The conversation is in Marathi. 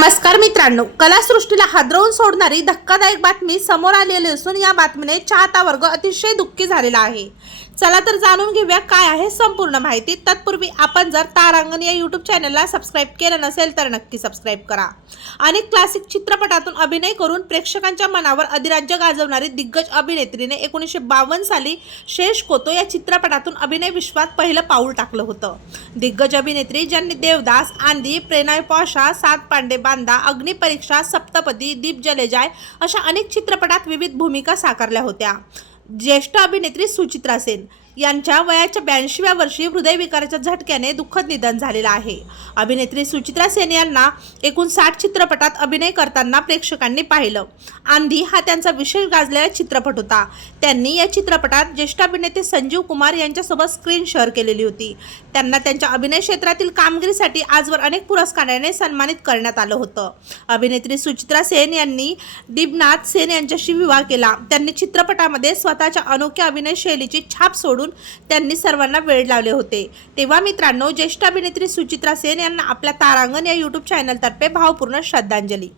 नमस्कार मित्रांनो कलासृष्टीला हादरवून सोडणारी धक्कादायक बातमी समोर आलेली असून या बातमीने चाहता वर्ग अतिशय दुःखी झालेला आहे. चला तर जाणून घेऊया काय आहे संपूर्ण माहिती. तत्पूर्वी आपण जर तारांगण या यूट्यूब चॅनलला सबस्क्राईब केलं नसेल तर नक्की सबस्क्राईब करा. अनेक क्लासिक चित्रपटातून अभिनय करून प्रेक्षकांच्या मनावर अधिराज्य गाजवणारी दिग्गज अभिनेत्रीने एकोणीसशे बावन्न साली शेष कोतो या चित्रपटातून अभिनय विश्वात पहिलं पाऊल टाकलं होतं. दिग्गज अभिनेत्री ज्यांनी देवदास आंधी प्रेनाय पॉशा सात पांडे बांदा अग्निपरीक्षा सप्तपदी दीप जलेजाय अशा अनेक चित्रपटात विविध भूमिका साकारल्या होत्या. ज्येष्ठ अभिनेत्री सुचित्रा सेन यांच्या वयाच्या ब्याऐंशीव्या वर्षी हृदयविकाराच्या झटक्याने दुःखद निधन झालेलं आहे. अभिनेत्री सुचित्रा सेन यांना एकूण साठ चित्रपटात अभिनय करताना प्रेक्षकांनी पाहिलं. आंधी हा त्यांचा विशेष गाजलेला चित्रपट होता. त्यांनी या चित्रपटात ज्येष्ठ अभिनेते संजीव कुमार यांच्यासोबत स्क्रीन शेअर केलेली होती. त्यांना त्यांच्या अभिनय क्षेत्रातील कामगिरीसाठी आजवर अनेक पुरस्काराने सन्मानित करण्यात आलं होतं. अभिनेत्री सुचित्रा सेन यांनी दिबनाथ सेन यांच्याशी विवाह केला. त्यांनी चित्रपटामध्ये स्वतःच्या अनोख्या अभिनय शैलीची छाप सोडून त्यांनी सर्वांना वेळ लावले होते. तेव्हा मित्रांनो ज्येष्ठ अभिनेत्री सुचित्रा सेन यांना आपल्या तारांगण या यूट्यूब चॅनलतर्फे भावपूर्ण श्रद्धांजली.